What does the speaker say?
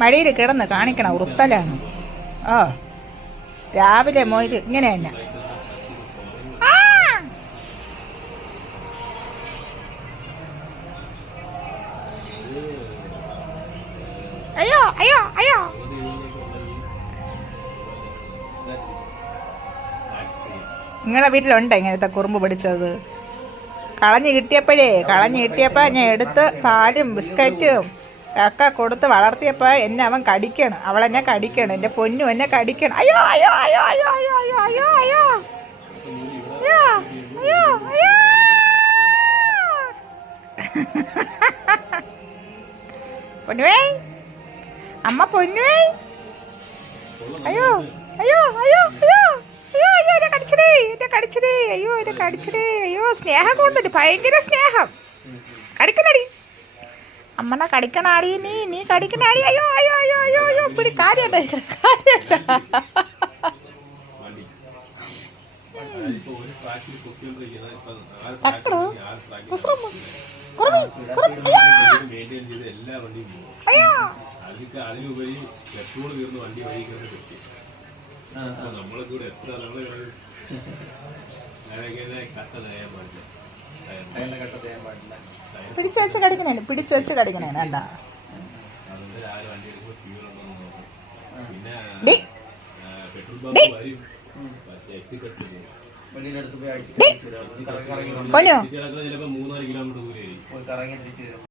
മഴയിൽ കിടന്ന് കാണിക്കണം, ഉറുത്തലാണ്. ഓ രാവിലെ മൊയിൽ ഇങ്ങനെ തന്നെ. അയ്യോ അയ്യോ അയ്യോ. നിങ്ങളെ വീട്ടിലുണ്ടോ ഇങ്ങനത്തെ കുറുമ്പ് പിടിച്ചത്? കളഞ്ഞു കിട്ടിയപ്പോൾ ഞാൻ എടുത്ത് പാലും ബിസ്ക്കറ്റും ഒക്കെ കൊടുത്ത് വളർത്തിയപ്പോൾ എന്നെ അവൻ കടിക്കണം. അവളെന്നെ കടിക്കണം, എൻ്റെ പൊന്നു എന്നെ കടിക്കണം. അയ്യോ അയ്യോ അയ്യോ അയ്യോ അയ്യോ അയ്യോ അയ്യോ അയ്യോ അയ്യോ അയ്യോ. പൊന്നുവേ, അമ്മ പൊന്നുവേ. അയ്യോ അയ്യോ അയ്യോ അയ്യോ അയ്യോ അയ്യോ എന്നെ കടിച്ചടേ. അയ്യോ സ്നേഹം കൊണ്ടിട്ട് ഭയങ്കര സ്നേഹം. കടിക്കണടി അമ്മനെ, കടിക്കണാടി നീ കടിക്കണാടി. അയ്യോ അയ്യോ അയ്യോ അയ്യോ അയ്യോ പിടി കാര്യണ്ട. പിടിച്ചു വെച്ച് കടിക്കണേ വേണ്ട. പൊന്നോ